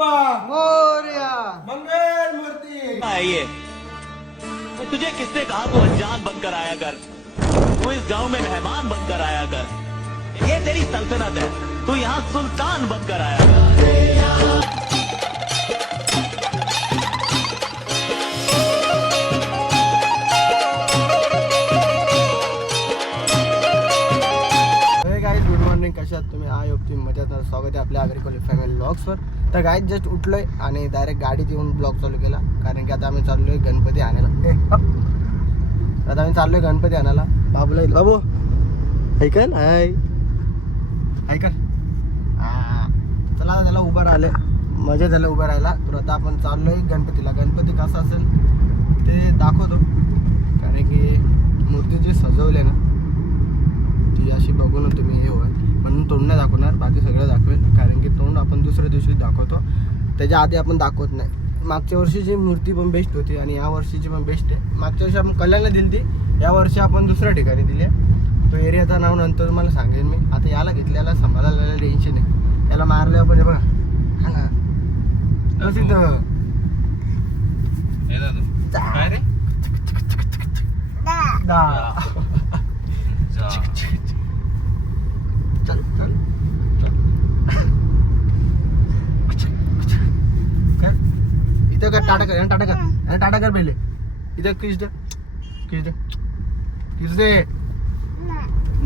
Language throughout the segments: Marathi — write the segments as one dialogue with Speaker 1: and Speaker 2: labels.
Speaker 1: बाप्पा
Speaker 2: मोर्या।
Speaker 1: मंगल मूर्ती।
Speaker 3: है ये तो तुझे किसने कहा तू अनजान बनकर आया कर? तू इस गाँव में मेहमान बनकर आया कर। ये तेरी सल्तनत है। तू यहाँ सुल्तान बनकर आया कर।
Speaker 2: गाईज गुड मॉर्निंग कशात तुम्ही आय होप तुम्ही आहात. स्वागत आहे आपल्या अग्रिकॉल फॅमिली ब्लॉग्सवर तर गाईज जस्ट उठलोय आणि डायरेक्ट गाडीत येऊन ब्लॉग चालू केला. कारण की आता आम्ही चाललोय गणपती आणायला. आता आम्ही चाललोय गणपती आणायला. बाबूला बाबू. ऐकल हाय. ऐकल हा. चला आता त्याला उभं राहिले मजा झालं उभं राहायला. तर आता आपण चाललोय गणपतीला. गणपती कसा असेल ते दाखवतो. कारण की मूर्ती जी सजवली ना ती अशी बघून तुम्ही हे होईल. म्हणून तोंड नाही दाखवणार बाकी सगळं दाखवेल कारण की तोंड आपण दुसऱ्या दिवशी दाखवतो. त्याच्या आधी आपण दाखवत नाही. मागच्या वर्षीची मूर्ती पण बेस्ट होती आणि या वर्षीची पण बेस्ट आहे. मागच्या वर्षी आपण कल्याणला दिली ती या वर्षी आपण दुसऱ्या ठिकाणी दिली आहे. तो एरियाचं नाव नंतर तुम्हाला सांगेन मी. आता याला घेतल्याला सांभाळायला टेन्शन आहे. याला मारल्यावर पण हे बघा. हा ना.
Speaker 1: रे?
Speaker 2: दा. चल चल इथं कर. टाटा कर टाटा कर. यानं टाटा कर पहिले. इथं किस दे किस दे किस दे.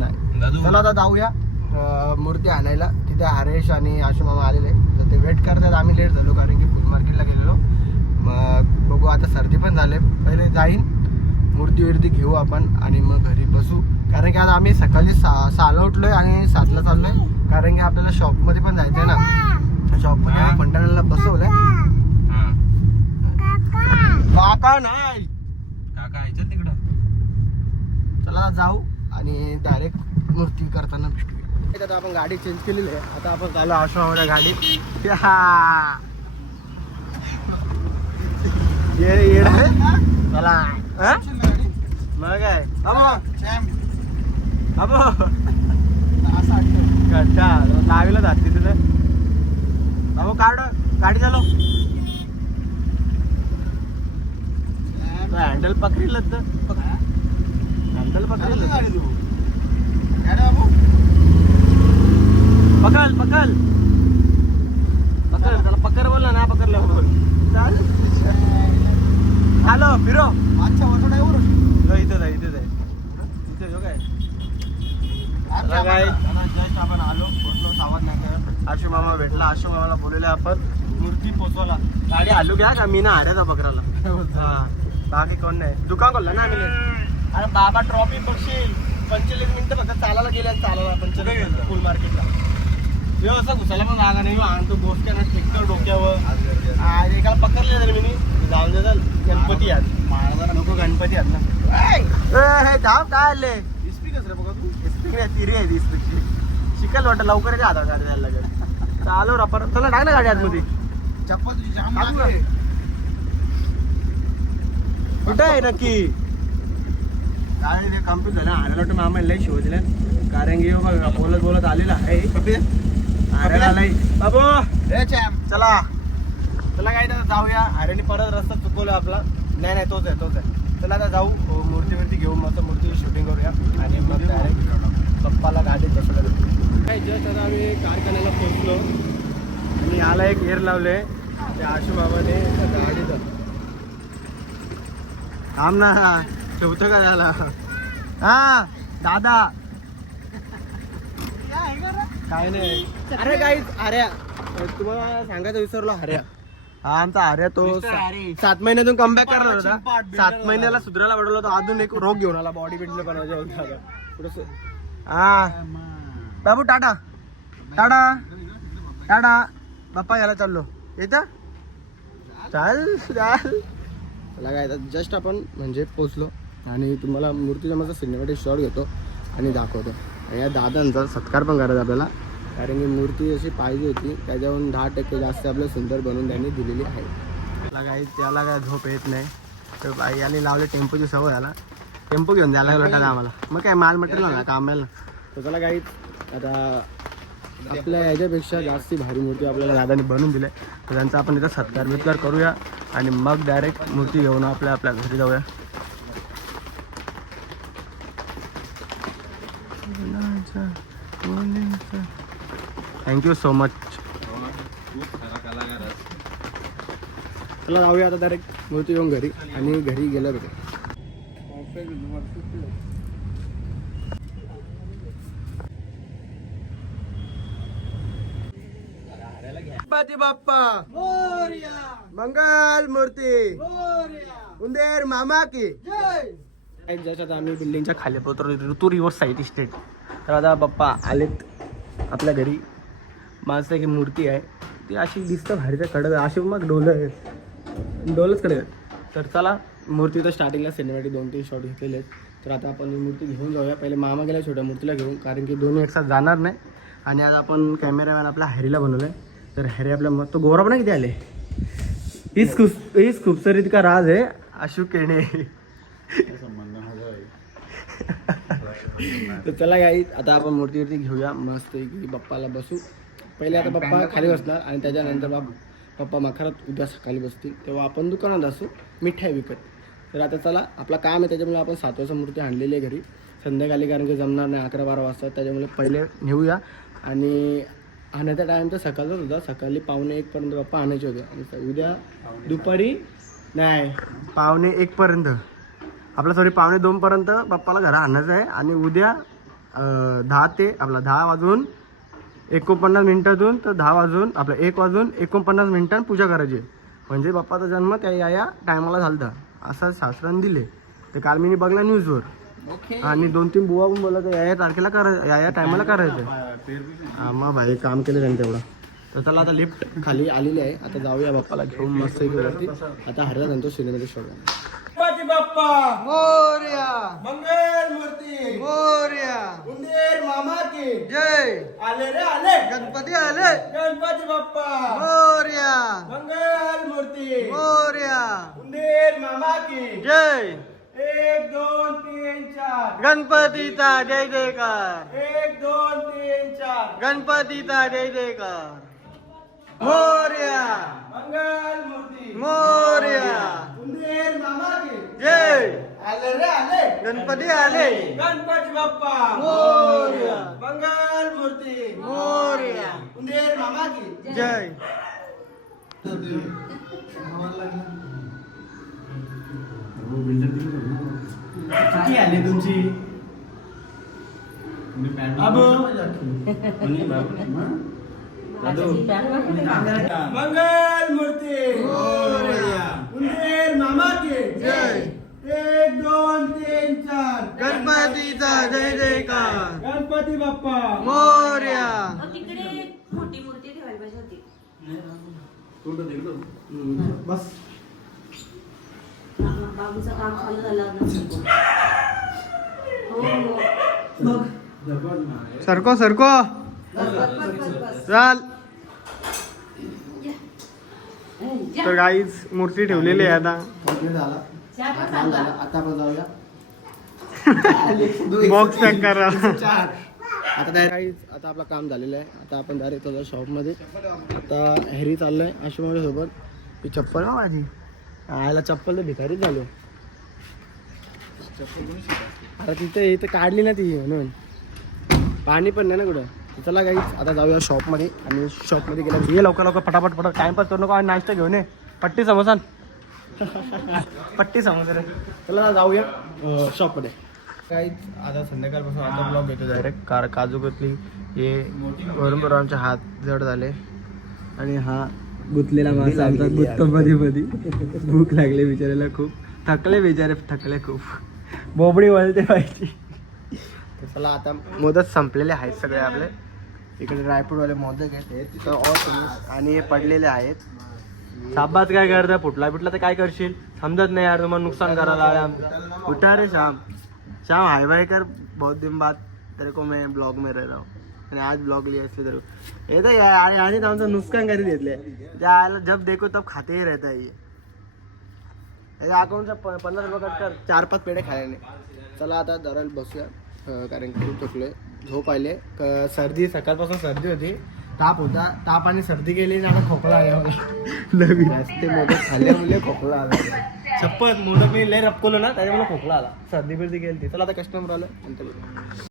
Speaker 2: नाही. चला आता जाऊया. मूर्ती आणायला. तिथे हरेश आणि आशू मामा आलेले तर ते वेट करतात. आम्ही लेट झालो कारण की फुल मार्केटला गेलेलो. मग बघू आता सर्दी पण झाले. पहिले जाईन. मूर्ती विर्ती घेऊ आपण आणि मग घरी बसू. कारण की आज आम्ही सकाळी सा सहाला उठलोय आणि सातला चाललोय. कारण की आपल्याला शॉपमध्ये पण जायचंय ना. शॉपमध्ये फंटाण्याला बसवलंय. काका नाही.
Speaker 1: काका यायचं तिकडं.
Speaker 2: चला जाऊ आणि डायरेक्ट मूर्ती करताना भेटूया. आता आपण गाडी चेंज केलेली आहे. आता आपण चालू आश्वामध्ये गाडी हा. चला. हा? मग काय? अबो अबो अच्छा लावीला जाते तिथे अबो काढ गाडी चालव हँडल पकडलं तर हँडल पकडलं पकड पकड पकड त्याला पकड बोल ना पकडलं बोल चाल हॅलो फिरो जो इथं जाय इथं जाय इथं जो काय चला काय जस्ट आपण आलो पोचलो सावध नाही आशू मामा भेटला. आशू मामाला बोलवले आपण. मूर्ती पोचवला. गाडी आलो घ्या का? मी ना पकडाला हा. बाकी कोण नाही. दुकान खोलला ना आम्ही late. अरे बाबा ट्रॉफी बघशील पंचेचाळीस मिनिटं फक्त चालायला गेले चालायला पंचेचाळीस फुल मार्केटला ह्यो असं घुसायला पण जागा नाही आणतो गोष्ट ना टेक्टर डोक्यावर. आज एकाला पकडले तर मी जाऊन दे. गणपती आज नको गणपती आज ना. ए, हे धाव काय आले? बघा तू इस्पिक नाही तिरी आहे शिकायला वाटतं लवकर येते आता गाडी द्यायला लागेल. चालू रा परत चला टाक ना गाडी आतमध्ये.
Speaker 1: चप्पल तुझी जाम
Speaker 2: टाक ना.
Speaker 1: लागली.
Speaker 2: कुठं आहे नक्की? काय ते कंप्लीट झालं. आणायला वाटतं मामा लय शोधलं. कारण की बघा बोलत बोलत आलेला आहे. आणायला आलाय. बाबू?
Speaker 1: ए, चॅम.
Speaker 2: चला. चला काय आता जाऊया. परत रस्ता चुकवला आपला. नाही नाही तोच आहे तोच आहे. चला आता जाऊ. मूर्ती घेऊ मस्त मूर्तीची शूटिंग करूया. आणि मग डायरेक्ट पप्पाला गाडीत बसवलं काय जस्ट आता आम्ही कारखान्याला पोहोचलो. आणि याला एक एअर लावले. त्या आशू बाबाने गाडीत थांब ना ठेवतं का त्याला हा दादा. काय नाही. अरे काही अरे तुम्हाला सांगायचं विसरलो हऱ्या हा आमचा हऱ्या तो. सात महिन्यातून कमबॅक करणार होता. सात. महिन्याला सुधारायला वाढवला होता. अजून एक रोग घेऊन आला बॉडी बिल्डर बनवायचा होता. हा. बाबू टाटा. टाटा. टाटा. बाप्पा याला चाललो. येतं? चाल चाल. काय जस्ट आपण म्हणजे पोचलो आणि तुम्हाला मूर्तीचा माझा सिनेमॅटिक शॉट घेतो आणि दाखवतो. या दादांचा सत्कार पण करायचा आपल्याला. कारण की मूर्ती अशी पाहिजे होती त्याच्याहून दहा टक्के जास्त आपल्याला सुंदर बनवून त्यांनी दिलेली आहे. त्याला काही त्याला काय झोप येत नाही. तर याने लावले टेम्पोची सवय आला. टेम्पो घेऊन द्यायला लागला आम्हाला. मग काय माल मटेरियल ना कामाला तर चला काही आता आपल्या याच्यापेक्षा जास्ती भारी मूर्ती आपल्याला दादाने बनवून दिल्या तर त्यांचा आपण इथं सत्कार बित्कार करूया आणि मग डायरेक्ट मूर्ती घेऊन आपल्या आपल्या घरी जाऊया. थँक्यू सो मच चला जाऊया आता डायरेक्ट मूर्ती घेऊन घरी आणि घरी गेलं होते गणपती बाप्पा. मंगल मूर्ती. उंदेर मामा की. जसं आता आम्ही बिल्डिंगच्या खाली पोहोचतो ऋतू रिव्हर साईड इस्टेट. तर आता बाप्पा आलेत आपल्या घरी. माझं एक मूर्ती आहे. ती अशी दिसतं भारीच्या कडक अशी मग डोलं आहे डोलच कडे तर चला मूर्ती तर स्टार्टिंगला सिनेमॅटिक दोन तीन शॉट घेतलेले आहेत. तर आता आपण मूर्ती घेऊन जाऊया. पहिले मामा गेल्या छोट्या मूर्तीला घेऊन कारण की दोन्ही एकसाथ जाणार नाही. आणि आज आपण कॅमेरामॅन आपला हॅरीला बनवलं आहे तर हॅरी आपल्या मग तो गोरा नाही किती आले? हीच खूप हीच खूपसरीत का राज आहे अशोक केणे. तर चला गाई आता आपण मूर्तीवरती घेऊया. मस्त की बाप्पाला बसू. पहिले आता बाप्पा खाली बसणार आणि त्याच्यानंतर बाप पप्पा मखरात उद्या सकाळी बसतील. तेव्हा आपण दुकानात असू मिठाई विकत. तर आता चला आपला काम आहे त्याच्यामुळे आपण सात वाजता मूर्ती आणलेली आहे घरी. संध्याकाळी कारण की जमणार नाही अकरा बारा वाजता त्याच्यामुळे पहिले नेऊया. आणि आणायचा टाईम तर सकाळचाच होता. सकाळी पावणे एकपर्यंत बाप्पा आणायचे होते. आणि उद्या दुपारी नाही. पावणे एकपर्यंत आपलं सॉरी पावणे दोनपर्यंत बाप्पाला घरा आणायचं आहे. आणि उद्या दहा ते आपला दहा वाजून एकोणपन्नास मिनिटातून तर दहा वाजून आपलं एक वाजून एकोणपन्नास मिनिटांत पूजा करायची आहे. म्हणजे बाप्पाचा जन्म त्या या या टायमाला झालता. असं शास्त्राने दिले ते काल मी बघला न्यूजवर आणि दोन तीन बुवा पण बोलत या या तारखेला करायचं या या टायमाला करायचं हा मग भाई काम केलं त्यांनी तेवढं. तर चला आता लिफ्ट खाली आलेली आहे. आता जाऊया बाप्पाला घेऊन मस्त वरती. आता हरला त्यांचा सिनेमॅटिक शो गणपती बाप्पा! मोर्या! मंगल मूर्ती! मोर्या! उंदेर मामा की! जय! आले रे आले! गणपती आले! गणपती बाप्पा! मोर्या! मंगल मूर्ती! मोर्या! उंदेर की. जय. एक दोन तीन चार. गणपतीचा जय जयकार. एक दोन तीन चार. गणपतीचा जय जयकार. मोर्या. मंगल मूर्ती. मोर्या. उंदेर मामा की. जय. आले रे आले. गणपती आले. गणपती बाप्पा. मोर्या. मंगल मूर्ती. मोर्या. उंदेर मामा की. जय. किती आली तुमची? अबो. मंगल मूर्ती. उंदेर मामा की जय. एक दोन तीन चार. गणपतीचा जय जयकार. गणपती बाप्पा. मोर्या.
Speaker 4: तिकडे मोठी मूर्ती ठेवायला पाहिजे होती.
Speaker 2: बस.
Speaker 4: हा, बाबूचं काम चालू झालं. हो हो.
Speaker 2: सरको सरको. चाल. तर गाईच मूर्ती ठेवलेली आहे आता. आपण जाऊया. बॉक्स पॅक करा. आता डायरेक्ट आता आपलं काम झालेलं आहे. आता आपण डायरेक्ट जाऊ शॉपमध्ये आता हेरी चाललोय अशोक सोबत ही चप्पल ना माझी आयला चप्पल तर भिकारीच झालो. आता तिथे इथं काढली ना ती म्हणून. पाणी पण नाही ना कुठं. चला काही आता जाऊया शॉपमध्ये आणि शॉपमध्ये गेल्या ये लवकर लवकर फटाफट फटाफट. टाइमपास करू नको आणि नाश्ता घेऊन ये. पट्टी समोसा पट्टी समोसा रे. चला जाऊया शॉपमध्ये काही आता संध्याकाळपासून आता ब्लॉग घेतो डायरेक्ट कार काजू कतली हे वरून बरोबर आमचे हात जड झाले. आणि हा गुतलेला मासा आमचा मध्ये भूक लागली बिचारायला खूप. थकले बिचारे थकले खूप. बोबडी वळते पाहिजे तर चला आता मोदक संपलेले आहेत सगळे आपले इकडे ड्रायफ्रूटवाले मोदक आहेत तिथं ऑल आणि हे पडलेले आहेत साबात काय करता फुटला बिटला तर काय करशील समजत नाही यार तुम्हाला नुकसान करायला आलं आमचं उठा रे श्याम श्याम हाय बाय कर बहुत दिन बाद तेरे को मैं ब्लॉग में रह रहा हूँ आणि आज ब्लॉग लिया इसलिए तेरे को ये तो यार आणि आणि तर आमचं नुकसान करी घेतले त्या आयला जब देखो तब खाते ही रहता है ये अकाउंटचा प पन्नास रुपये कट कर. चार पाच पेढे खायला नाही चला आता दराल बसूया. कारण की खूप थकलोय. झोप आले क- सर्दी सकाळपासून सर्दी होती. ताप होता. ताप आणि सर्दी गेली आणि आता खोकला आला मला. नवीन. रस्ते मोदक खाल्ले मुले खोकला आला. शपथ मोदक मी लय रपकवलं ना त्याच्यामुळे खोकला आला. सर्दी बिर्दी गेली चला आता कस्टमर आलं. नंतर